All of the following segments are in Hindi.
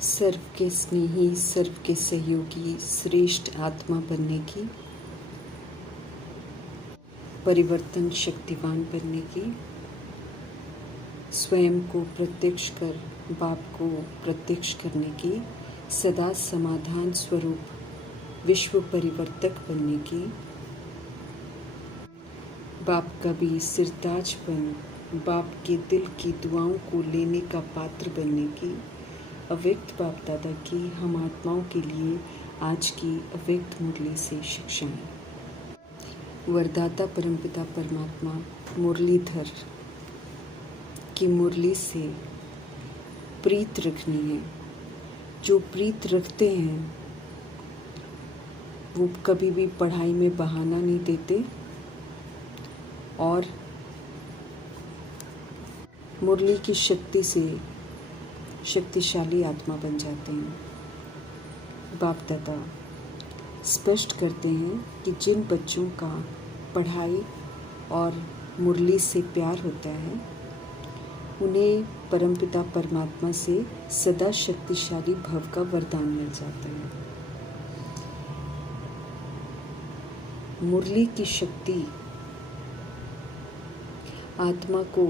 सर्व के स्नेही, सर्व के सहयोगी, श्रेष्ठ आत्मा बनने की, परिवर्तन शक्तिवान बनने की, स्वयं को प्रत्यक्ष कर बाप को प्रत्यक्ष करने की, सदा समाधान स्वरूप विश्व परिवर्तक बनने की, बाप का भी सिरताज बन बाप के दिल की दुआओं को लेने का पात्र बनने की, अव्यक्त बाप दादा की हम आत्माओं के लिए आज की अव्यक्त मुरली से शिक्षाएं। वरदाता परमपिता परमात्मा मुरलीधर की मुरली से प्रीत रखनी है। जो प्रीत रखते हैं वो कभी भी पढ़ाई में बहाना नहीं देते और मुरली की शक्ति से शक्तिशाली आत्मा बन जाते हैं। बाप दादा स्पष्ट करते हैं कि जिन बच्चों का पढ़ाई और मुरली से प्यार होता है उन्हें परमपिता परमात्मा से सदा शक्तिशाली भव का वरदान मिल जाता है। मुरली की शक्ति आत्मा को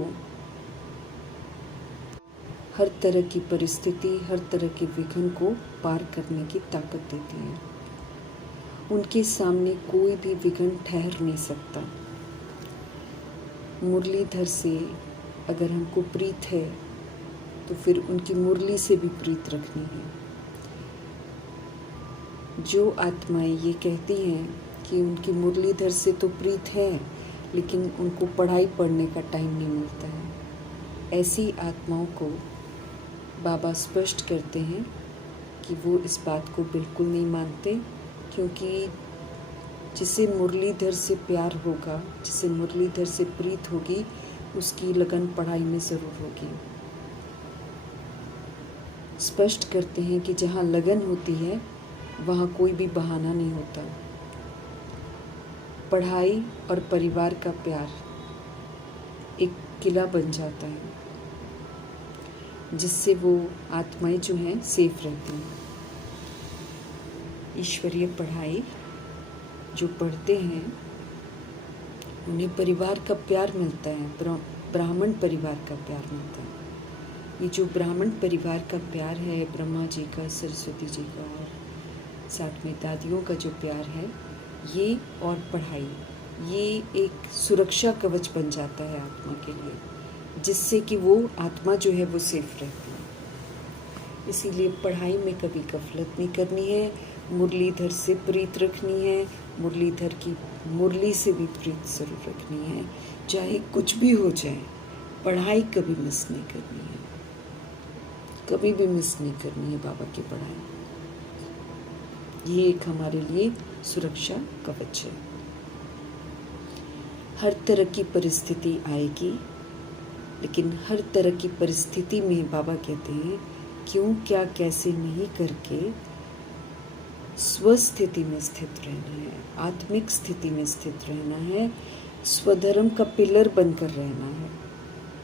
हर तरह की परिस्थिति, हर तरह के विघ्न को पार करने की ताकत देती है। उनके सामने कोई भी विघ्न ठहर नहीं सकता। मुरलीधर से अगर हमको प्रीत है तो फिर उनकी मुरली से भी प्रीत रखनी है। जो आत्माएं ये कहती हैं कि उनकी मुरलीधर से तो प्रीत है लेकिन उनको पढ़ाई पढ़ने का टाइम नहीं मिलता है, ऐसी आत्माओं को बाबा स्पष्ट करते हैं कि वो इस बात को बिल्कुल नहीं मानते, क्योंकि जिसे मुरलीधर से प्यार होगा, जिसे मुरलीधर से प्रीत होगी, उसकी लगन पढ़ाई में ज़रूर होगी। स्पष्ट करते हैं कि जहाँ लगन होती है वहाँ कोई भी बहाना नहीं होता। पढ़ाई और परिवार का प्यार एक किला बन जाता है जिससे वो आत्माएं जो हैं सेफ रहती हैं। ईश्वरीय पढ़ाई जो पढ़ते हैं उन्हें परिवार का प्यार मिलता है, ब्राह्मण परिवार का प्यार मिलता है। ये जो ब्राह्मण परिवार का प्यार है, ब्रह्मा जी का, सरस्वती जी का और साथ में दादियों का जो प्यार है, ये और पढ़ाई, ये एक सुरक्षा कवच बन जाता है आत्मा के लिए, जिससे कि वो आत्मा जो है वो सेफ रहती है। इसीलिए पढ़ाई में कभी गफलत नहीं करनी है, मुरलीधर से प्रीत रखनी है, मुरलीधर की मुरली से भी प्रीत जरूर रखनी है। चाहे कुछ भी हो जाए, पढ़ाई कभी मिस नहीं करनी है, कभी भी मिस नहीं करनी है बाबा की पढ़ाई। ये एक हमारे लिए सुरक्षा कवच है। हर तरह की परिस्थिति आएगी, लेकिन हर तरह की परिस्थिति में बाबा कहते हैं क्यों, क्या, कैसे नहीं करके स्वस्थिति में स्थित रहना है, आत्मिक स्थिति में स्थित रहना है, स्वधर्म का पिलर बनकर रहना है,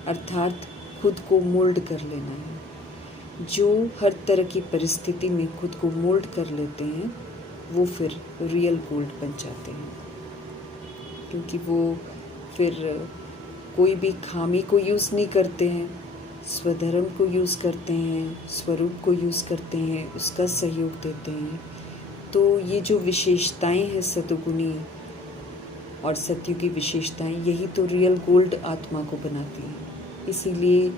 अर्थात खुद को मोल्ड कर लेना है। जो हर तरह की परिस्थिति में खुद को मोल्ड कर लेते हैं वो फिर रियल गोल्ड बन जाते हैं, क्योंकि वो फिर कोई भी खामी को यूज़ नहीं करते हैं, स्वधर्म को यूज़ करते हैं, स्वरूप को यूज़ करते हैं, उसका सहयोग देते हैं। तो ये जो विशेषताएं हैं सतोगुणी और सत्य की विशेषताएं, यही तो रियल गोल्ड आत्मा को बनाती हैं। इसीलिए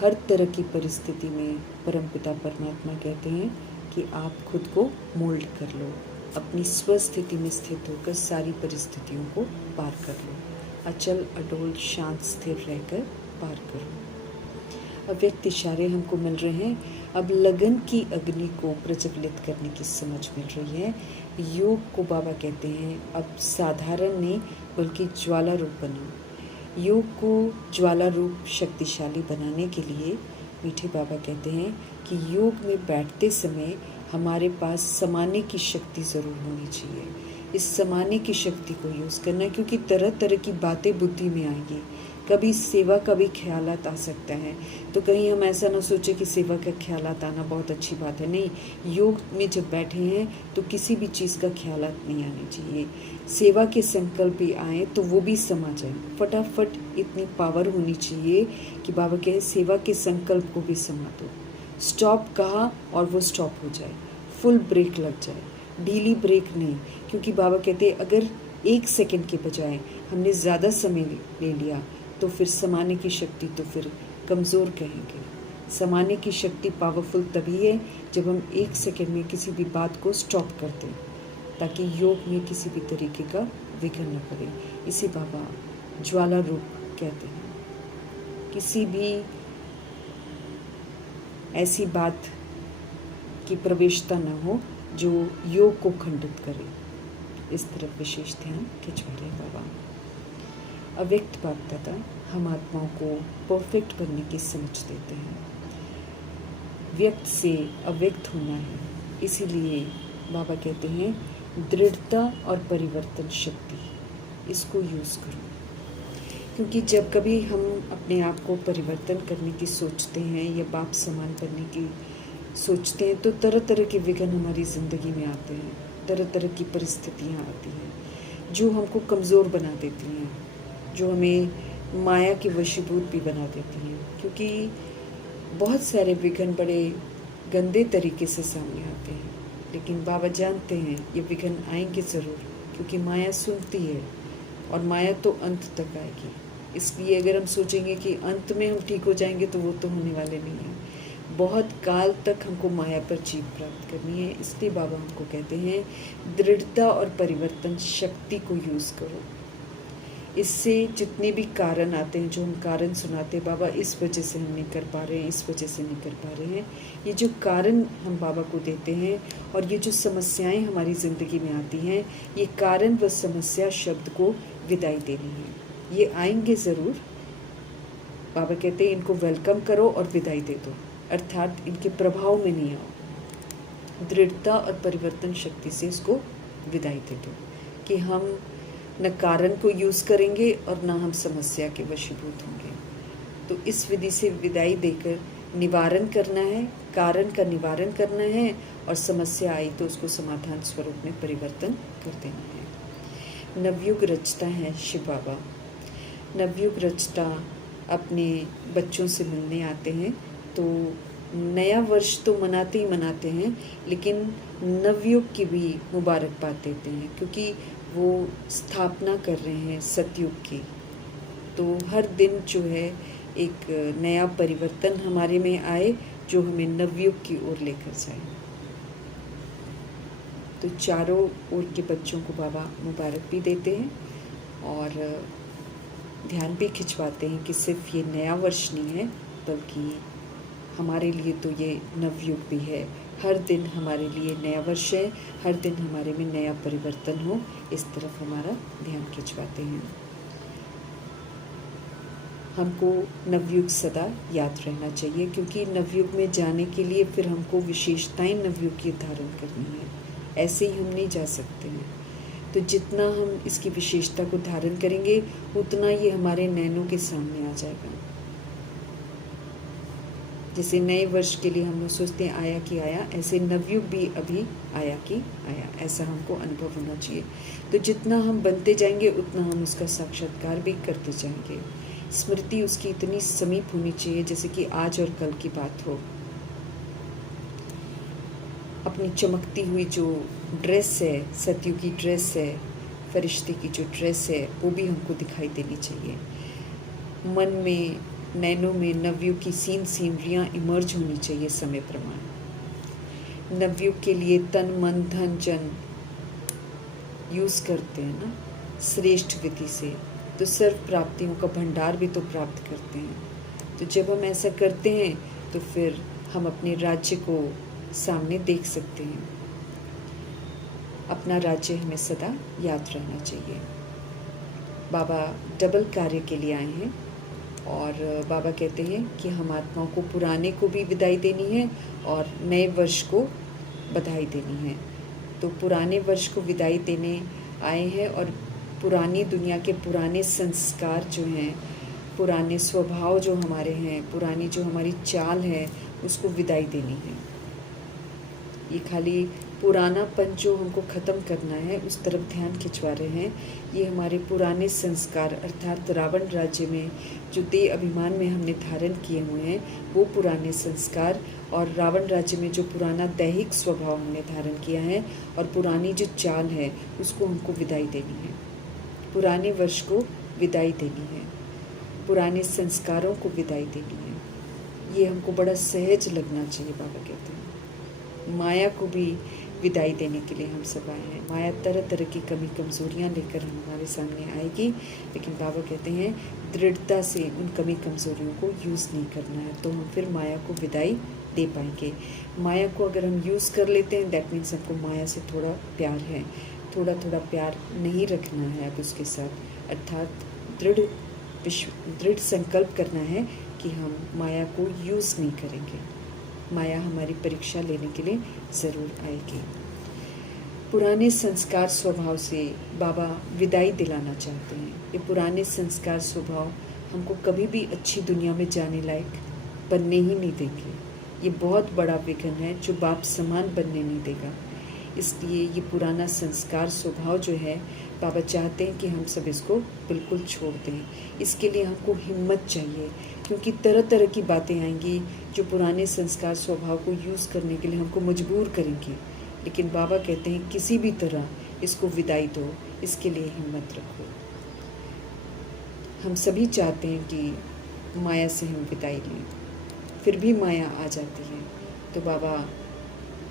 हर तरह की परिस्थिति में परमपिता परमात्मा कहते हैं कि आप खुद को मोल्ड कर लो, अपनी स्वस्थिति में स्थित होकर सारी परिस्थितियों को पार कर लो, अचल अडोल शांत स्थिर रहकर पार करो। अव्यक्त इशारे हमको मिल रहे हैं। अब लगन की अग्नि को प्रज्वलित करने की समझ मिल रही है। योग को बाबा कहते हैं अब साधारण नहीं बल्कि ज्वाला रूप बनो। योग को ज्वाला रूप शक्तिशाली बनाने के लिए मीठे बाबा कहते हैं कि योग में बैठते समय हमारे पास समाने की शक्ति ज़रूर होनी चाहिए। इस समाने की शक्ति को यूज़ करना है, क्योंकि तरह तरह की बातें बुद्धि में आएंगी। कभी सेवा का भी ख्यालात आ सकता है। तो कहीं हम ऐसा ना सोचें कि सेवा का ख्यालात आना बहुत अच्छी बात है। नहीं, योग में जब बैठे हैं तो किसी भी चीज़ का ख्यालात नहीं आने चाहिए। सेवा के संकल्प भी आए तो वो भी समा जाए। फटाफट इतनी पावर होनी चाहिए कि बाबा कहे सेवा के संकल्प को भी समा दो। स्टॉप कहा और वो स्टॉप हो जाए, फुल ब्रेक लग जाए, ढीली ब्रेक नहीं। क्योंकि बाबा कहते हैं अगर 1 सेकंड के बजाय हमने ज़्यादा समय ले लिया तो फिर समाने की शक्ति तो फिर कमज़ोर कहेंगे। समाने की शक्ति पावरफुल तभी है जब हम 1 सेकंड में किसी भी बात को स्टॉप कर दें, ताकि योग में किसी भी तरीके का विघ्न न पड़े। इसे बाबा ज्वाला रूप कहते हैं। किसी भी ऐसी बात की प्रवेशता न हो जो योग को खंडित करे। इस तरफ विशेष ध्यान खिंचवा रहे बाबा। अव्यक्त बाप दादा हम आत्माओं को परफेक्ट बनने की समझ देते हैं। व्यक्त से अव्यक्त होना है, इसीलिए बाबा कहते हैं दृढ़ता और परिवर्तन शक्ति, इसको यूज़ करो। क्योंकि जब कभी हम अपने आप को परिवर्तन करने की सोचते हैं या बाप समान करने की सोचते हैं तो तरह तरह के विघ्न हमारी ज़िंदगी में आते हैं, तरह तरह की परिस्थितियाँ आती हैं जो हमको कमज़ोर बना देती हैं, जो हमें माया के वशीभूत भी बना देती हैं। क्योंकि बहुत सारे विघ्न बड़े गंदे तरीके से सामने आते हैं, लेकिन बाबा जानते हैं ये विघ्न आएंगे ज़रूर, क्योंकि माया सुनती है और माया तो अंत तक आएगी। इसलिए अगर हम सोचेंगे कि अंत में हम ठीक हो जाएंगे तो वो तो होने वाले नहीं हैं। बहुत काल तक हमको माया पर जीत प्राप्त करनी है। इसलिए बाबा हमको कहते हैं दृढ़ता और परिवर्तन शक्ति को यूज़ करो। इससे जितने भी कारण आते हैं, जो हम कारण सुनाते हैं बाबा इस वजह से हम नहीं कर पा रहे हैं, इस वजह से नहीं कर पा रहे हैं, ये जो कारण हम बाबा को देते हैं और ये जो समस्याएं हमारी ज़िंदगी में आती हैं, ये कारण व समस्या शब्द को विदाई देनी है। ये आएंगे ज़रूर। बाबा कहते हैं इनको वेलकम करो और विदाई दे दो, अर्थात इनके प्रभाव में नहीं आओ। दृढ़ता और परिवर्तन शक्ति से इसको विदाई दे दो कि हम न कारण को यूज़ करेंगे और न हम समस्या के वशीभूत होंगे। तो इस विधि से विदाई देकर निवारण करना है, कारण का निवारण करना है, और समस्या आई तो उसको समाधान स्वरूप में परिवर्तन कर देना है। नवयुग रचता है शिव बाबा। नवयुग रचता अपने बच्चों से मिलने आते हैं तो नया वर्ष तो मनाते ही मनाते हैं, लेकिन नवयुग की भी मुबारकबाद देते हैं, क्योंकि वो स्थापना कर रहे हैं सतयुग की। तो हर दिन जो है एक नया परिवर्तन हमारे में आए जो हमें नवयुग की ओर लेकर जाए। तो चारों ओर के बच्चों को बाबा मुबारक भी देते हैं और ध्यान भी खिंचवाते हैं कि सिर्फ ये नया वर्ष नहीं है, बल्कि हमारे लिए तो ये नवयुग भी है। हर दिन हमारे लिए नया वर्ष है, हर दिन हमारे में नया परिवर्तन हो, इस तरफ हमारा ध्यान खिंचवाते हैं। हमको नवयुग सदा याद रहना चाहिए, क्योंकि नवयुग में जाने के लिए फिर हमको विशेषताएं नवयुग की धारण करनी है। ऐसे ही हम नहीं जा सकते हैं। तो जितना हम इसकी विशेषता को धारण करेंगे उतना ये हमारे नैनों के सामने आ जाएगा। जैसे नए वर्ष के लिए हम लोग सोचते हैं आया कि आया, ऐसे नवयुग भी अभी आया कि आया, ऐसा हमको अनुभव होना चाहिए। तो जितना हम बनते जाएंगे उतना हम उसका साक्षात्कार भी करते जाएंगे। स्मृति उसकी इतनी समीप होनी चाहिए जैसे कि आज और कल की बात हो। अपनी चमकती हुई जो ड्रेस है, सतयुग की ड्रेस है, फरिश्ते की जो ड्रेस है, वो भी हमको दिखाई देनी चाहिए। मन में, नैनों में नवयुग की सीनरियाँ इमर्ज होनी चाहिए समय प्रमाण। नवयुग के लिए तन मन धन जन यूज़ करते हैं ना श्रेष्ठ विधि से, तो सर्व प्राप्तियों का भंडार भी तो प्राप्त करते हैं। तो जब हम ऐसा करते हैं तो फिर हम अपने राज्य को सामने देख सकते हैं। अपना राज्य हमें सदा याद रहना चाहिए। बाबा डबल कार्य के लिए आए हैं और बाबा कहते हैं कि हम आत्माओं को पुराने को भी विदाई देनी है और नए वर्ष को बधाई देनी है। तो पुराने वर्ष को विदाई देने आए हैं और पुरानी दुनिया के पुराने संस्कार जो हैं पुराने स्वभाव जो हमारे हैं, पुरानी जो हमारी चाल है, उसको विदाई देनी है। ये खाली पुरानापन जो हमको ख़त्म करना है उस तरफ ध्यान खिंचवा रहे हैं। ये हमारे पुराने संस्कार अर्थात रावण राज्य में जो देह अभिमान में हमने धारण किए हुए हैं, वो पुराने संस्कार, और रावण राज्य में जो पुराना दैहिक स्वभाव हमने धारण किया है और पुरानी जो चाल है, उसको हमको विदाई देनी है। पुराने वर्ष को विदाई देनी है, पुराने संस्कारों को विदाई देनी है। ये हमको बड़ा सहज लगना चाहिए। बाबा कहते हैं माया को भी विदाई देने के लिए हम सब आए हैं। माया तरह तरह की कमी कमज़ोरियाँ लेकर हमारे सामने आएगी, लेकिन बाबा कहते हैं दृढ़ता से उन कमी कमज़ोरियों को यूज़ नहीं करना है, तो हम फिर माया को विदाई दे पाएंगे। माया को अगर हम यूज़ कर लेते हैं, दैट मीन्स हमको माया से थोड़ा प्यार है, थोड़ा थोड़ा प्यार नहीं रखना है अब उसके साथ, अर्थात दृढ़ संकल्प करना है कि हम माया को यूज़ नहीं करेंगे। माया हमारी परीक्षा लेने के लिए ज़रूर आएगी। पुराने संस्कार स्वभाव से बाबा विदाई दिलाना चाहते हैं। ये पुराने संस्कार स्वभाव हमको कभी भी अच्छी दुनिया में जाने लायक बनने ही नहीं देंगे। ये बहुत बड़ा विघ्न है जो बाप समान बनने नहीं देगा। इसलिए ये पुराना संस्कार स्वभाव जो है, बाबा चाहते हैं कि हम सब इसको बिल्कुल छोड़ दें। इसके लिए हमको हिम्मत चाहिए, क्योंकि तरह तरह की बातें आएंगी जो पुराने संस्कार स्वभाव को यूज़ करने के लिए हमको मजबूर करेंगी। लेकिन बाबा कहते हैं किसी भी तरह इसको विदाई दो, इसके लिए हिम्मत रखो। हम सभी चाहते हैं कि माया से हम विदाई लें, फिर भी माया आ जाती है। तो बाबा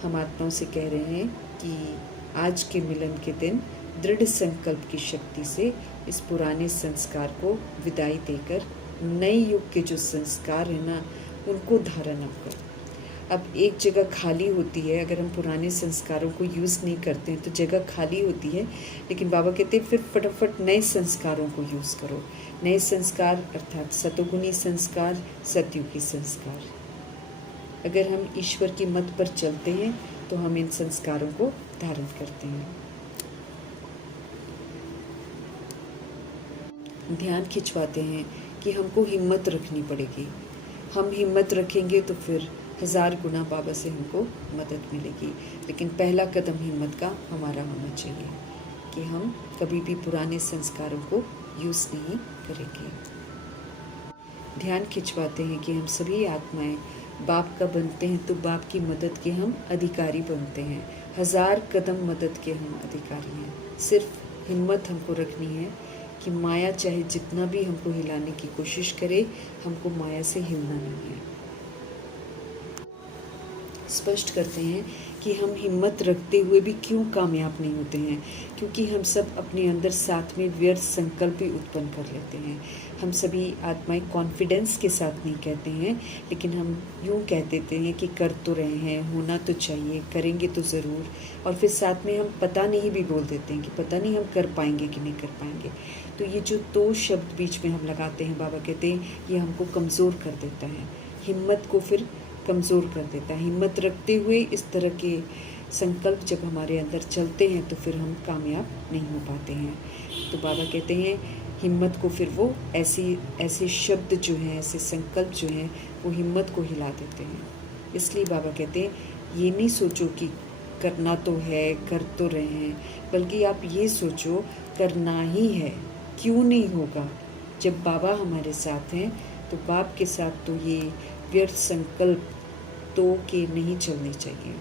हम आत्माओं से कह रहे हैं कि आज के मिलन के दिन दृढ़ संकल्प की शक्ति से इस पुराने संस्कार को विदाई देकर नए युग के जो संस्कार हैं ना, उनको धारण कर। अब एक जगह खाली होती है, अगर हम पुराने संस्कारों को यूज़ नहीं करते हैं तो जगह खाली होती है, लेकिन बाबा कहते हैं फिर फटाफट नए संस्कारों को यूज़ करो। नए संस्कार अर्थात सतोगुणी संस्कार, सतयुगी संस्कार। अगर हम ईश्वर की मत पर चलते हैं तो हम इन संस्कारों को धारण करते हैं। ध्यान खिंचवाते हैं कि हमको हिम्मत रखनी पड़ेगी। हम हिम्मत रखेंगे तो फिर 1000 गुना बाबा से हमको मदद मिलेगी। लेकिन पहला कदम हिम्मत का हमारा होना चाहिए कि हम कभी भी पुराने संस्कारों को यूज़ नहीं करेंगे। ध्यान खिंचवाते हैं कि हम सभी आत्माएं बाप का बनते हैं तो बाप की मदद के हम अधिकारी बनते हैं। 1000 कदम मदद के हम अधिकारी हैं। सिर्फ हिम्मत हमको रखनी है कि माया चाहे जितना भी हमको हिलाने की कोशिश करे, हमको माया से हिलना नहीं है। स्पष्ट करते हैं कि हम हिम्मत रखते हुए भी क्यों कामयाब नहीं होते हैं, क्योंकि हम सब अपने अंदर साथ में व्यर्थ संकल्प भी उत्पन्न कर लेते हैं। हम सभी आत्माएं कॉन्फिडेंस के साथ नहीं कहते हैं, लेकिन हम यूँ कह देते हैं कि कर तो रहे हैं, होना तो चाहिए, करेंगे तो ज़रूर, और फिर साथ में हम पता नहीं भी बोल देते हैं कि पता नहीं हम कर पाएंगे कि नहीं कर पाएंगे। तो ये जो 2 शब्द बीच में हम लगाते हैं, बाबा कहते हैं ये हमको कमज़ोर कर देता है, हिम्मत को फिर कमज़ोर कर देता है। हिम्मत रखते हुए इस तरह के संकल्प जब हमारे अंदर चलते हैं तो फिर हम कामयाब नहीं हो पाते हैं। तो बाबा कहते हैं हिम्मत को फिर वो ऐसे शब्द जो हैं, ऐसे संकल्प जो हैं, वो हिम्मत को हिला देते हैं। इसलिए बाबा कहते हैं ये नहीं सोचो कि करना तो है, कर तो रहे हैं, बल्कि आप ये सोचो करना ही है, क्यों नहीं होगा। जब बाबा हमारे साथ हैं तो बाप के साथ तो ये व्यर्थ संकल्प तो के नहीं चलने चाहिए।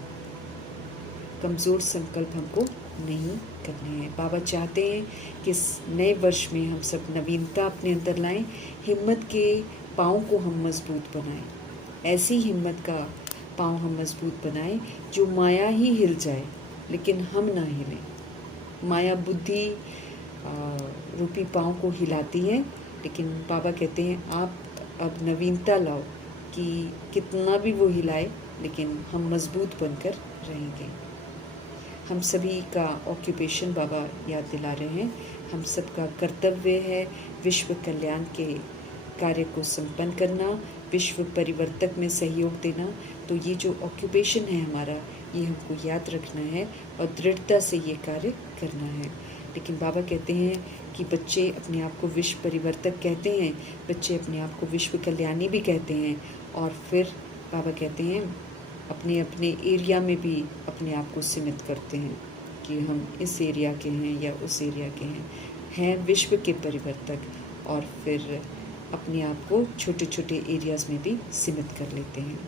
कमज़ोर संकल्प हमको नहीं करने हैं। बाबा चाहते हैं कि इस नए वर्ष में हम सब नवीनता अपने अंदर लाएं, हिम्मत के पाँव को हम मजबूत बनाएं। ऐसी हिम्मत का पाँव हम मजबूत बनाएं जो माया ही हिल जाए लेकिन हम ना हिलें। माया बुद्धि रूपी पाँव को हिलाती है, लेकिन बाबा कहते हैं आप अब नवीनता लाओ कि कितना भी वो हिलाए लेकिन हम मजबूत बनकर रहेंगे। हम सभी का ऑक्यूपेशन बाबा याद दिला रहे हैं। हम सबका कर्तव्य है विश्व कल्याण के कार्य को संपन्न करना, विश्व परिवर्तक में सहयोग देना। तो ये जो ऑक्यूपेशन है हमारा, ये हमको याद रखना है और दृढ़ता से ये कार्य करना है। लेकिन बाबा कहते हैं कि बच्चे अपने आप को विश्व परिवर्तक कहते हैं, बच्चे अपने आप को विश्व कल्याणी भी कहते हैं, और फिर बाबा कहते हैं अपने अपने एरिया में भी अपने आप को सीमित करते हैं कि हम इस एरिया के हैं या उस एरिया के हैं विश्व के परिवर्तक, और फिर अपने आप को छोटे छोटे एरियाज़ में भी सीमित कर लेते हैं।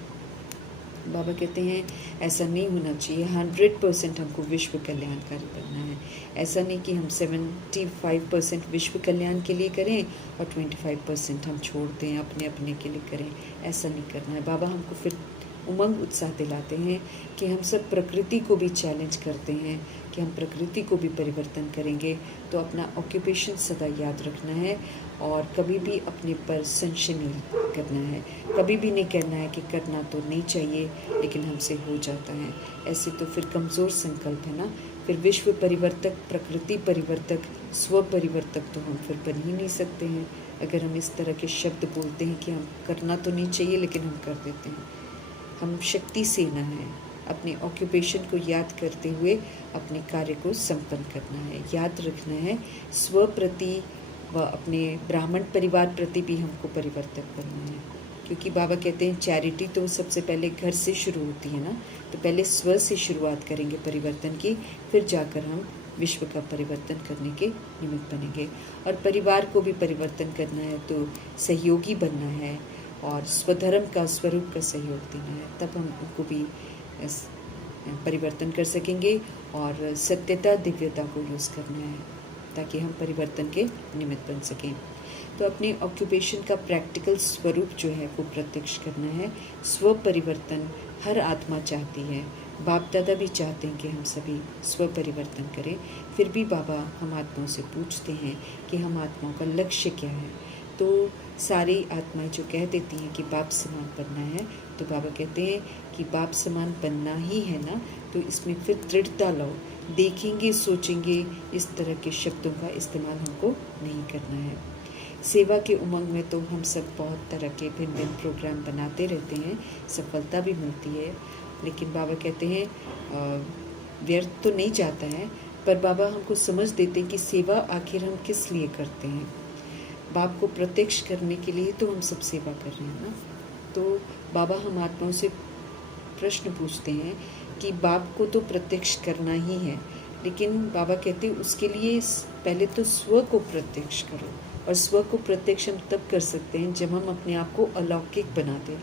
बाबा कहते हैं ऐसा नहीं होना चाहिए, 100% हमको विश्व कल्याणकारी बनना है। ऐसा नहीं कि हम 75% विश्व कल्याण के लिए करें और 25% हम छोड़ दें अपने अपने के लिए करें, ऐसा नहीं करना है। बाबा हमको फिर उमंग उत्साह दिलाते हैं कि हम सब प्रकृति को भी चैलेंज करते हैं कि हम प्रकृति को भी परिवर्तन करेंगे। तो अपना ऑक्यूपेशन सदा याद रखना है और कभी भी अपने पर संशय नहीं करना है, कभी भी नहीं कहना है कि करना तो नहीं चाहिए लेकिन हमसे हो जाता है। ऐसे तो फिर कमज़ोर संकल्प है ना, फिर विश्व परिवर्तक, प्रकृति परिवर्तक, स्व परिवर्तक तो हम फिर बन ही नहीं सकते हैं अगर हम इस तरह के शब्द बोलते हैं कि हम करना तो नहीं चाहिए लेकिन हम कर देते हैं। हम शक्ति सेना है, अपने ऑक्यूपेशन को याद करते हुए अपने कार्य को संपन्न करना है। याद रखना है स्व प्रति व अपने ब्राह्मण परिवार प्रति भी हमको परिवर्तक बनना है, क्योंकि बाबा कहते हैं चैरिटी तो सबसे पहले घर से शुरू होती है ना, तो पहले स्व से शुरुआत करेंगे परिवर्तन की, फिर जाकर हम विश्व का परिवर्तन करने के निमित्त बनेंगे। और परिवार को भी परिवर्तन करना है तो सहयोगी बनना है और स्वधर्म का स्वरूप का सहयोग देना है, तब हम उनको भी परिवर्तन कर सकेंगे। और सत्यता दिव्यता को यूज़ करना है ताकि हम परिवर्तन के निमित्त बन सकें। तो अपने ऑक्यूपेशन का प्रैक्टिकल स्वरूप जो है वो प्रत्यक्ष करना है। स्व परिवर्तन हर आत्मा चाहती है, बाप दादा भी चाहते हैं कि हम सभी स्व परिवर्तन करें। फिर भी बाबा हम आत्माओं से पूछते हैं कि हम आत्माओं का लक्ष्य क्या है। तो सारी आत्माएं जो कह देती हैं कि बाप समान बनना है, तो बाबा कहते हैं कि बाप समान बनना ही है ना, तो इसमें फिर दृढ़ता लाओ। देखेंगे सोचेंगे इस तरह के शब्दों का इस्तेमाल हमको नहीं करना है। सेवा के उमंग में तो हम सब बहुत तरह के भिन्न भिन्न प्रोग्राम बनाते रहते हैं, सफलता भी मिलती है, लेकिन बाबा कहते हैं व्यर्थ तो नहीं जाता है, पर बाबा हमको समझ देते हैं कि सेवा आखिर हम किस लिए करते हैं। बाप को प्रत्यक्ष करने के लिए तो हम सब सेवा कर रहे हैं ना। तो बाबा हम आत्माओं से प्रश्न पूछते हैं कि बाप को तो प्रत्यक्ष करना ही है, लेकिन बाबा कहते हैं उसके लिए पहले तो स्व को प्रत्यक्ष करो। और स्व को प्रत्यक्ष हम तब कर सकते हैं जब हम अपने आप को अलौकिक बना दें,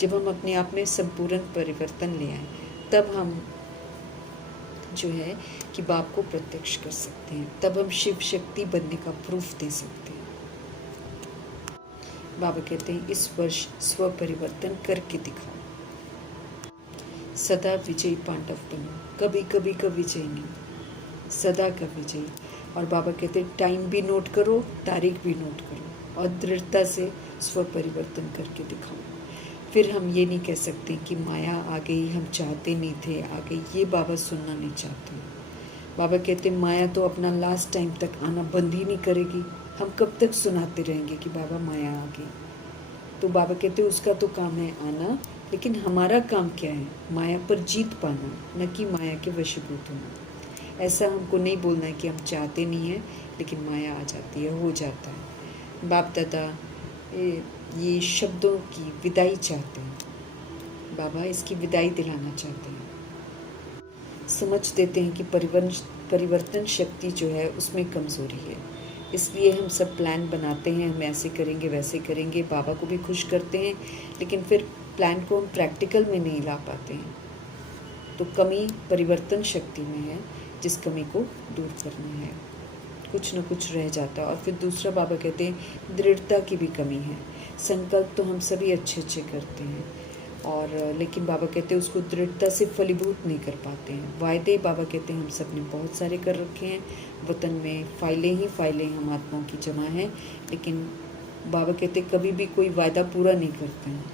जब हम अपने आप में संपूर्ण परिवर्तन ले आएं, तब हम जो है कि बाप को प्रत्यक्ष कर सकते हैं, तब हम शिव शक्ति बनने का प्रूफ दे सकते हैं। बाबा कहते हैं इस वर्ष स्व परिवर्तन करके दिखाओ, सदा विजयी पांडव बनो, कभी कभी का विजय नहीं, सदा का विजयी। और बाबा कहते हैं टाइम भी नोट करो, तारीख भी नोट करो और दृढ़ता से स्व परिवर्तन करके दिखाओ। फिर हम ये नहीं कह सकते कि माया आ गई, हम चाहते नहीं थे आ गई, ये बाबा सुनना नहीं चाहते। बाबा कहते हैं माया तो अपना लास्ट टाइम तक आना बंद ही नहीं करेगी, हम कब तक सुनाते रहेंगे कि बाबा माया आ गई। तो बाबा कहते हैं उसका तो काम है आना, लेकिन हमारा काम क्या है, माया पर जीत पाना, न कि माया के वशीभूत होना। ऐसा हमको नहीं बोलना है कि हम चाहते नहीं हैं लेकिन माया आ जाती है, हो जाता है। बाप दादा ये शब्दों की विदाई चाहते हैं, बाबा इसकी विदाई दिलाना चाहते हैं। समझ देते हैं कि परिवर्तन शक्ति जो है उसमें कमज़ोरी है, इसलिए हम सब प्लान बनाते हैं, हम ऐसे करेंगे वैसे करेंगे, बाबा को भी खुश करते हैं, लेकिन फिर प्लान को हम प्रैक्टिकल में नहीं ला पाते हैं। तो कमी परिवर्तन शक्ति में है, जिस कमी को दूर करना है, कुछ न कुछ रह जाता है। और फिर दूसरा बाबा कहते हैं दृढ़ता की भी कमी है। संकल्प तो हम सभी अच्छे अच्छे करते हैं और लेकिन बाबा कहते हैं उसको दृढ़ता से फलीभूत नहीं कर पाते हैं। वायदे बाबा कहते हैं हम सब ने बहुत सारे कर रखे हैं, वतन में फाइलें ही फाइलें हम आत्माओं की जमा हैं, लेकिन बाबा कहते हैं कभी भी कोई वायदा पूरा नहीं करते हैं।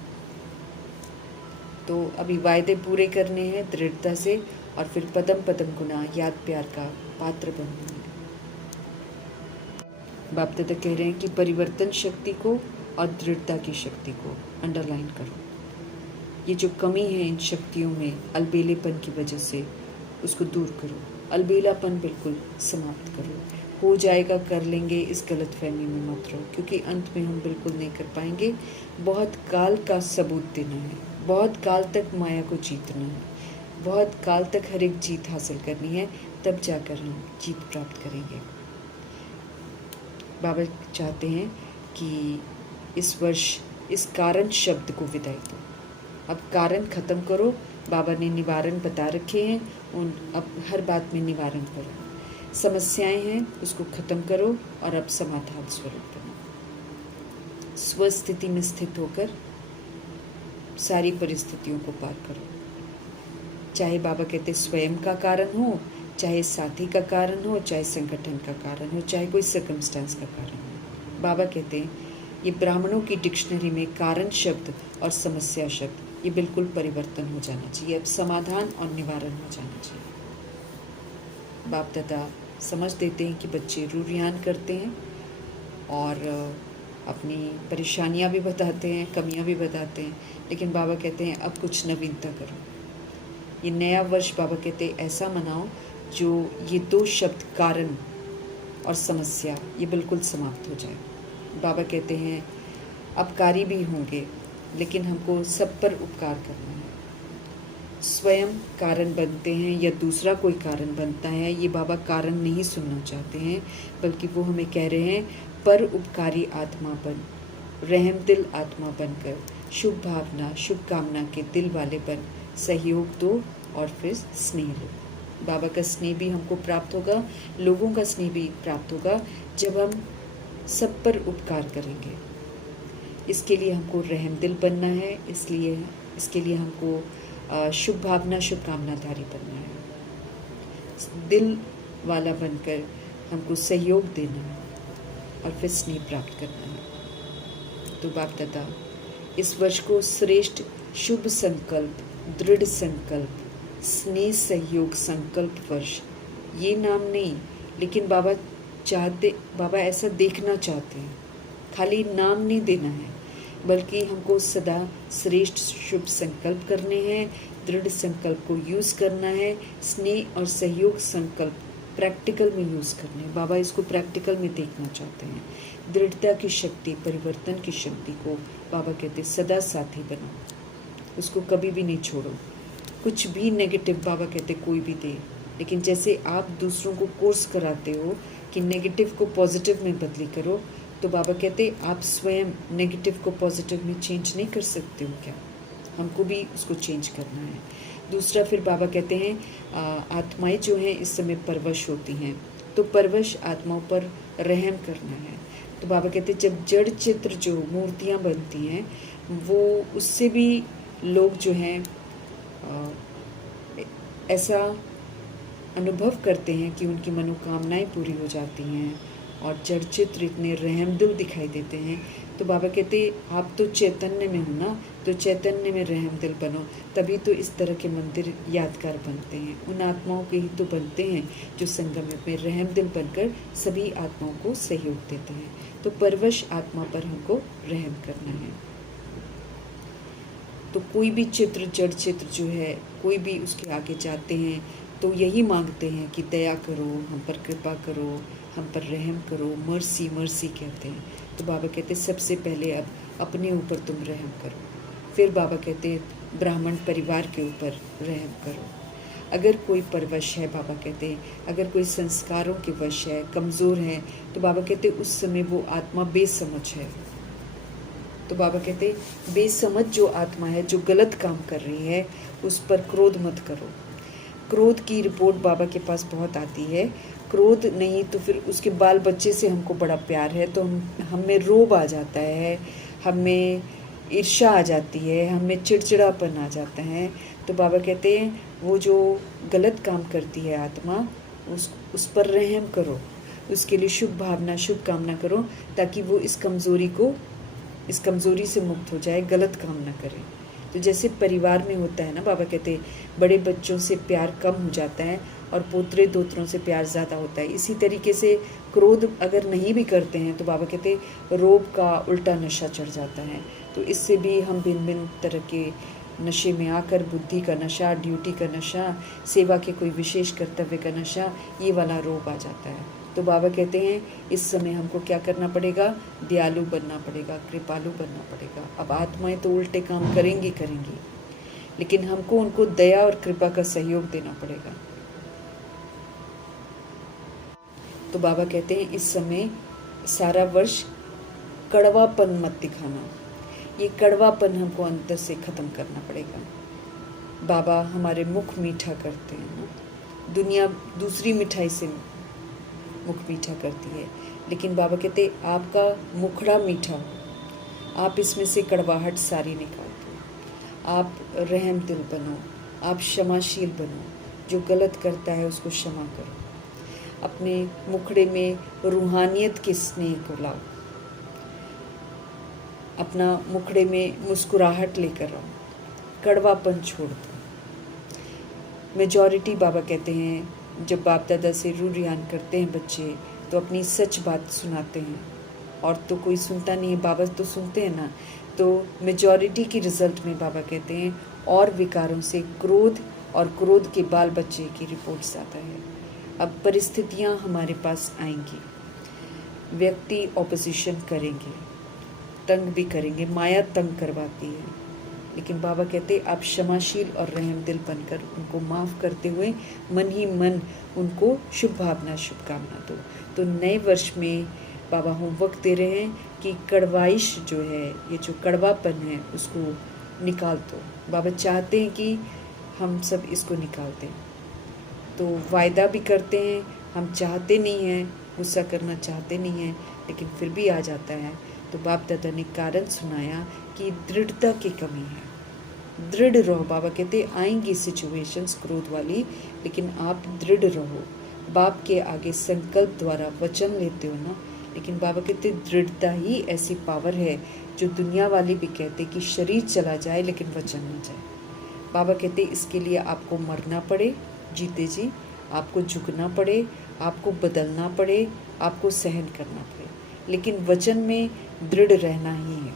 तो अभी वायदे पूरे करने हैं दृढ़ता से और फिर पदम पदम गुना याद प्यार का पात्र बनना है। बाप दादा कह रहे हैं कि परिवर्तन शक्ति को और दृढ़ता की शक्ति को अंडरलाइन करो। ये जो कमी है इन शक्तियों में अलबेलेपन की वजह से, उसको दूर करो, अलबेलापन बिल्कुल समाप्त करो। हो जाएगा, कर लेंगे, इस गलतफहमी में मत रहो, क्योंकि अंत में हम बिल्कुल नहीं कर पाएंगे। बहुत काल का सबूत देना है, बहुत काल तक माया को जीतना है, बहुत काल तक हर एक जीत हासिल करनी है, तब जाकर हम जीत प्राप्त करेंगे। बाबा चाहते हैं कि इस वर्ष इस कारण शब्द को विदाई दो। अब कारण ख़त्म करो। बाबा ने निवारण बता रखे हैं, उन अब हर बात में निवारण करो। समस्याएं हैं उसको ख़त्म करो और अब समाधान स्वरूप बनो। स्वस्थिति में स्थित होकर सारी परिस्थितियों को पार करो। चाहे बाबा कहते स्वयं का कारण हो, चाहे साथी का कारण हो, चाहे संगठन का कारण हो, चाहे कोई सर्कमस्टेंस का कारण हो। बाबा कहते हैं ये ब्राह्मणों की डिक्शनरी में कारण शब्द और समस्या शब्द ये बिल्कुल परिवर्तन हो जाना चाहिए। अब समाधान और निवारण हो जाना चाहिए। बाप दादा समझ देते हैं कि बच्चे रुरियान करते हैं और अपनी परेशानियां भी बताते हैं, कमियां भी बताते हैं, लेकिन बाबा कहते हैं अब कुछ नवीनता करो। ये नया वर्ष बाबा कहते हैं ऐसा मनाओ जो ये दो शब्द कारण और समस्या ये बिल्कुल समाप्त हो जाए। बाबा कहते हैं अपकारी भी होंगे, लेकिन हमको सब पर उपकार करना है। स्वयं कारण बनते हैं या दूसरा कोई कारण बनता है, ये बाबा कारण नहीं सुनना चाहते हैं, बल्कि वो हमें कह रहे हैं पर उपकारी आत्मा बन, रहम दिल आत्मा बनकर, शुभ भावना शुभ कामना के दिल वाले बन, सहयोग दो और फिर स्नेह लो। बाबा का स्नेह भी हमको प्राप्त होगा, लोगों का स्नेह भी प्राप्त होगा जब हम सब पर उपकार करेंगे। इसके लिए हमको रहम दिल बनना है, इसके लिए हमको शुभ भावना शुभ कामनाधारी बनना है, दिल वाला बनकर हमको सहयोग देना है और फिर स्नेह प्राप्त करना है। तो बाप दादा इस वर्ष को श्रेष्ठ शुभ संकल्प, दृढ़ संकल्प, स्नेह सहयोग संकल्प वर्ष, ये नाम नहीं, लेकिन बाबा ऐसा देखना चाहते हैं। खाली नाम नहीं देना है, बल्कि हमको सदा श्रेष्ठ शुभ संकल्प करने हैं, दृढ़ संकल्प को यूज़ करना है, स्नेह और सहयोग संकल्प प्रैक्टिकल में यूज़ करने हैं। बाबा इसको प्रैक्टिकल में देखना चाहते हैं। दृढ़ता की शक्ति, परिवर्तन की शक्ति को बाबा कहते सदा साथी बनाओ, उसको कभी भी नहीं छोड़ो। कुछ भी नेगेटिव बाबा कहते कोई भी दे, लेकिन जैसे आप दूसरों को कोर्स कराते हो कि नेगेटिव को पॉजिटिव में बदली करो, तो बाबा कहते आप स्वयं नेगेटिव को पॉजिटिव में चेंज नहीं कर सकते हो क्या? हमको भी उसको चेंज करना है। दूसरा फिर बाबा कहते हैं आत्माएं जो हैं इस समय परवश होती हैं, तो परवश आत्माओं पर रहम करना है। तो बाबा कहते जब जड़ चित्र जो मूर्तियाँ बनती हैं वो उससे भी लोग जो हैं ऐसा अनुभव करते हैं कि उनकी मनोकामनाएं पूरी हो जाती हैं और जड़ चित्र इतने रहमदिल दिखाई देते हैं। तो बाबा कहते आप तो चैतन्य में हो ना, तो चैतन्य में रहमदिल बनो, तभी तो इस तरह के मंदिर यादगार बनते हैं। उन आत्माओं के ही तो बनते हैं जो संगम में रहमदिल बनकर सभी आत्माओं को सहयोग देते हैं। तो परवश आत्मा पर हमको रहम करना है। तो कोई भी चित्र, जड़ चित्र जो है, कोई भी उसके आगे जाते हैं तो यही मांगते हैं कि दया करो, हम पर कृपा करो, हम पर रहम करो, मर्सी मर्सी कहते हैं। तो बाबा कहते सबसे पहले अब अपने ऊपर तुम रहम करो, फिर बाबा कहते ब्राह्मण परिवार के ऊपर रहम करो। अगर कोई परवश है, बाबा कहते अगर कोई संस्कारों के वश है, कमज़ोर है, तो बाबा कहते उस समय वो आत्मा बेसमझ है। तो बाबा कहते बेसमझ जो आत्मा है, जो गलत काम कर रही है, उस पर क्रोध मत करो। क्रोध की रिपोर्ट बाबा के पास बहुत आती है। क्रोध नहीं तो फिर उसके बाल बच्चे से हमको बड़ा प्यार है, तो हम में रोब आ जाता है, हमें ईर्ष्या आ जाती है, हमें चिड़चिड़ापन आ जाता है। तो बाबा कहते हैं वो जो गलत काम करती है आत्मा, उस पर रहम करो, उसके लिए शुभ भावना शुभ कामना करो, ताकि वो इस कमज़ोरी से मुक्त हो जाए, गलत काम ना करे। तो जैसे परिवार में होता है ना, बाबा कहते बड़े बच्चों से प्यार कम हो जाता है और पोतरे दोतरों से प्यार ज़्यादा होता है। इसी तरीके से क्रोध अगर नहीं भी करते हैं तो बाबा कहते रोब का उल्टा नशा चढ़ जाता है। तो इससे भी हम भिन्न भिन्न तरह के नशे में आकर, बुद्धि का नशा, ड्यूटी का नशा, सेवा के कोई विशेष कर्तव्य का नशा, ये वाला रोब आ जाता है। तो बाबा कहते हैं इस समय हमको क्या करना पड़ेगा, दयालु बनना पड़ेगा, कृपालु बनना पड़ेगा। अब आत्माएं तो उल्टे काम करेंगी, लेकिन हमको उनको दया और कृपा का सहयोग देना पड़ेगा। तो बाबा कहते हैं इस समय सारा वर्ष कड़वापन मत दिखाना, ये कड़वापन हमको अंदर से ख़त्म करना पड़ेगा। बाबा हमारे मुख मीठा करते हैं ना, दुनिया दूसरी मिठाई से मुख मीठा करती है, लेकिन बाबा कहते आपका मुखड़ा मीठा हो, आप इसमें से कड़वाहट सारी निकाल दो, आप रहम दिल बनो, आप क्षमाशील बनो, जो गलत करता है उसको क्षमा करो, अपने मुखड़े में रूहानियत के स्नेह को लाओ, अपना मुखड़े में मुस्कुराहट लेकर आओ, कड़वापन छोड़ दो। मेजॉरिटी बाबा कहते हैं जब बाप दादा से रूरियान करते हैं बच्चे तो अपनी सच बात सुनाते हैं, और तो कोई सुनता नहीं है, बाबा तो सुनते हैं ना। तो मेजॉरिटी की रिज़ल्ट में बाबा कहते हैं और विकारों से क्रोध और क्रोध के बाल बच्चे की रिपोर्ट्स आता है। अब परिस्थितियां हमारे पास आएंगी, व्यक्ति ऑपोजिशन करेंगे, तंग भी करेंगे, माया तंग करवाती है, लेकिन बाबा कहते आप क्षमाशील और रहम दिल बनकर उनको माफ़ करते हुए मन ही मन उनको शुभ भावना शुभकामना दो। तो नए वर्ष में बाबा होमवर्क दे रहे हैं कि कड़वाइश जो है, ये जो कड़वापन है उसको निकाल दो। बाबा चाहते हैं कि हम सब इसको निकाल दें, तो वायदा भी करते हैं, हम चाहते नहीं हैं, गुस्सा करना चाहते नहीं हैं, लेकिन फिर भी आ जाता है। तो बाप दादा ने कारण सुनाया कि दृढ़ता की कमी है। दृढ़ रहो, बाबा कहते आएंगी सिचुएशंस क्रोध वाली, लेकिन आप दृढ़ रहो। बाप के आगे संकल्प द्वारा वचन लेते हो ना, लेकिन बाबा कहते दृढ़ता ही ऐसी पावर है जो दुनिया वाले भी कहते कि शरीर चला जाए लेकिन वचन न जाए। बाबा कहते इसके लिए आपको मरना पड़े जीते जी, आपको झुकना पड़े, आपको बदलना पड़े, आपको सहन करना पड़े, लेकिन वचन में दृढ़ रहना ही है।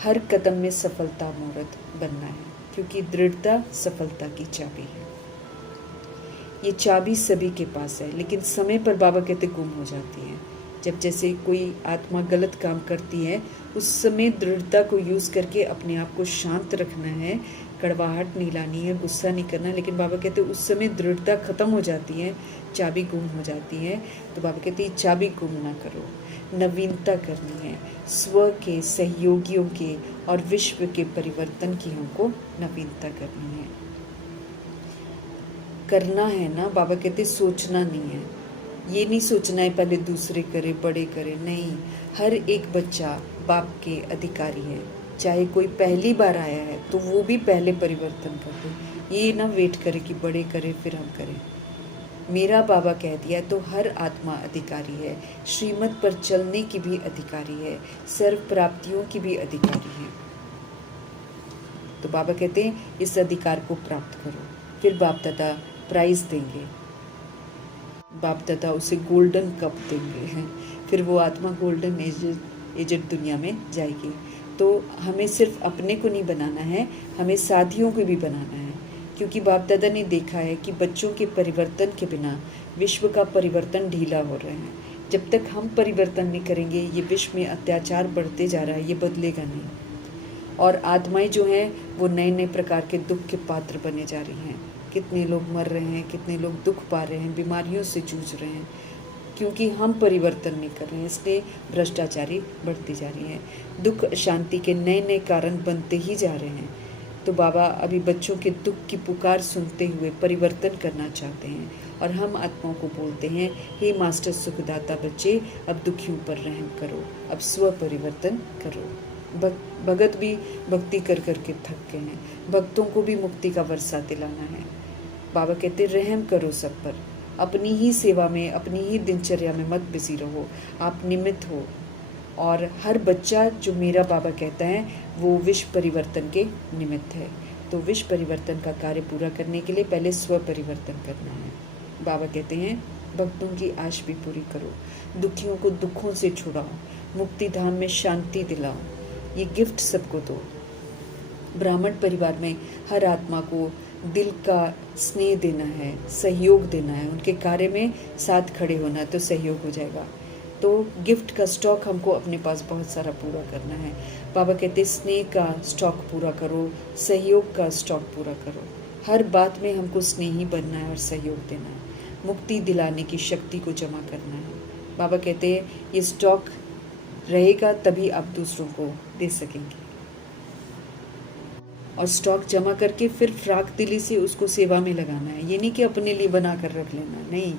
हर कदम में सफलता मूर्त बनना है, क्योंकि दृढ़ता सफलता की चाबी है। ये चाबी सभी के पास है, लेकिन समय पर बाबा कहते गुम हो जाती है। जब जैसे कोई आत्मा गलत काम करती है, उस समय दृढ़ता को यूज़ करके अपने आप को शांत रखना है, कड़वाहट नहीं लानी है, गुस्सा नहीं करना। लेकिन बाबा कहते उस समय दृढ़ता खत्म हो जाती है, चाबी गुम हो जाती है। तो बाबा कहते हैं चाबी गुम ना करो, नवीनता करनी है, स्व के, सहयोगियों के और विश्व के परिवर्तन की हमको नवीनता करनी है। करना है ना, बाबा कहते सोचना नहीं है, ये नहीं सोचना है पहले दूसरे करे, बड़े करे, नहीं। हर एक बच्चा बाप के अधिकारी है, चाहे कोई पहली बार आया है तो वो भी पहले परिवर्तन कर दे, ये ना वेट करे कि बड़े करे फिर हम करें। मेरा बाबा कह दिया तो हर आत्मा अधिकारी है, श्रीमत पर चलने की भी अधिकारी है, सर्व प्राप्तियों की भी अधिकारी है। तो बाबा कहते हैं इस अधिकार को प्राप्त करो, फिर बाप दादा प्राइज देंगे, बाप दादा उसे गोल्डन कप देंगे, फिर वो आत्मा गोल्डन एजेड दुनिया में जाएगी। तो हमें सिर्फ अपने को नहीं बनाना है, हमें साथियों को भी बनाना है, क्योंकि बाप दादा ने देखा है कि बच्चों के परिवर्तन के बिना विश्व का परिवर्तन ढीला हो रहा है। जब तक हम परिवर्तन नहीं करेंगे, ये विश्व में अत्याचार बढ़ते जा रहा है, ये बदलेगा नहीं। और आत्माएं जो हैं वो नए नए प्रकार के दुख के पात्र बने जा रही हैं। कितने लोग मर रहे हैं, कितने लोग दुख पा रहे हैं, बीमारियों से जूझ रहे हैं, क्योंकि हम परिवर्तन नहीं कर रहे हैं, इसलिए भ्रष्टाचारी बढ़ती जा रही है। दुख अशांति के नए नए कारण बनते ही जा रहे हैं। तो बाबा अभी बच्चों के दुख की पुकार सुनते हुए परिवर्तन करना चाहते हैं, और हम आत्माओं को बोलते हैं, हे मास्टर सुखदाता बच्चे, अब दुखियों पर रहम करो, अब स्व परिवर्तन करो। भगत भी भक्ति कर करके थक गए हैं, भक्तों को भी मुक्ति का वर्षा दिलाना है। बाबा कहते रहम करो सब पर, अपनी ही सेवा में, अपनी ही दिनचर्या में मत बिजी रहो, आप निमित्त हो। और हर बच्चा जो मेरा बाबा कहता है वो विश्व परिवर्तन के निमित्त है। तो विश्व परिवर्तन का कार्य पूरा करने के लिए पहले स्व परिवर्तन करना है। बाबा कहते हैं भक्तों की आश भी पूरी करो, दुखियों को दुखों से छुड़ाओ, मुक्ति धाम में शांति दिलाओ, ये गिफ्ट सबको दो। ब्राह्मण परिवार में हर आत्मा को दिल का स्नेह देना है, सहयोग देना है, उनके कार्य में साथ खड़े होना है, तो सहयोग हो जाएगा। तो गिफ्ट का स्टॉक हमको अपने पास बहुत सारा पूरा करना है। बाबा कहते स्नेह का स्टॉक पूरा करो, सहयोग का स्टॉक पूरा करो। हर बात में हमको स्नेही बनना है और सहयोग देना है। मुक्ति दिलाने की शक्ति को जमा करना है। बाबा कहते हैं ये स्टॉक रहेगा तभी आप दूसरों को दे सकेंगे। और स्टॉक जमा करके फिर फ्राक दिली से उसको सेवा में लगाना है। ये नहीं कि अपने लिए बना कर रख लेना, नहीं,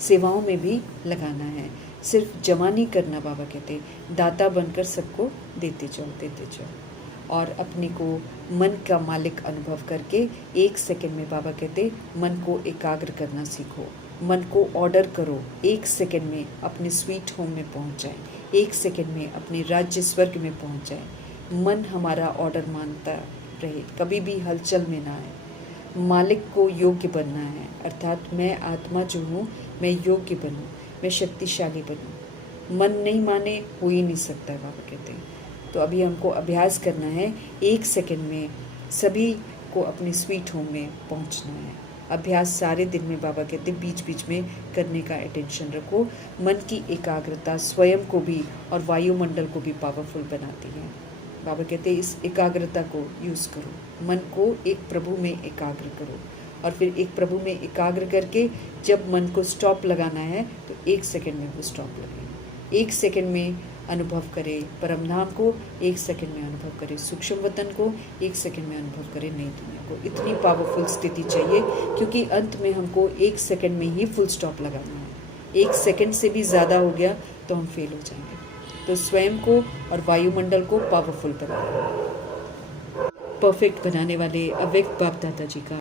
सेवाओं में भी लगाना है। सिर्फ जमा नहीं करना, बाबा कहते दाता बनकर सबको देते जाओ, देते जाओ। और अपने को मन का मालिक अनुभव करके 1 सेकंड में, बाबा कहते मन को एकाग्र करना सीखो। मन को ऑर्डर करो, 1 सेकंड में अपने स्वीट होम में पहुंच जाए, 1 सेकंड में अपने राज्य स्वर्ग में पहुंच जाए। मन हमारा ऑर्डर मानता रहे, कभी भी हलचल में ना आए। मालिक को योग्य बनना है, अर्थात मैं आत्मा जो हूँ मैं योग्य बनूँ, मैं शक्तिशाली बनूँ। मन नहीं माने हो ही नहीं सकता है, बाबा कहते हैं। तो अभी हमको अभ्यास करना है, 1 सेकंड में सभी को अपने स्वीट होम में पहुंचना है। अभ्यास सारे दिन में, बाबा कहते बीच बीच में करने का अटेंशन रखो। मन की एकाग्रता स्वयं को भी और वायुमंडल को भी पावरफुल बनाती है। बाबा कहते इस एकाग्रता को यूज़ करो, मन को एक प्रभु में एकाग्र करो। और फिर एक प्रभु में एकाग्र करके जब मन को स्टॉप लगाना है तो 1 सेकंड में वो स्टॉप लगे। 1 सेकंड में अनुभव करें परम धाम को, 1 सेकंड में अनुभव करें सूक्ष्म वतन को, 1 सेकंड में अनुभव करें नई दुनिया को। इतनी पावरफुल स्थिति चाहिए, क्योंकि अंत में हमको 1 सेकंड में ही फुल स्टॉप लगाना है। 1 सेकंड से भी ज़्यादा हो गया तो हम फेल हो जाएंगे। तो स्वयं को और वायुमंडल को पावरफुल बनाना, परफेक्ट बनाने वाले अव्यक्त बाप दादा जी का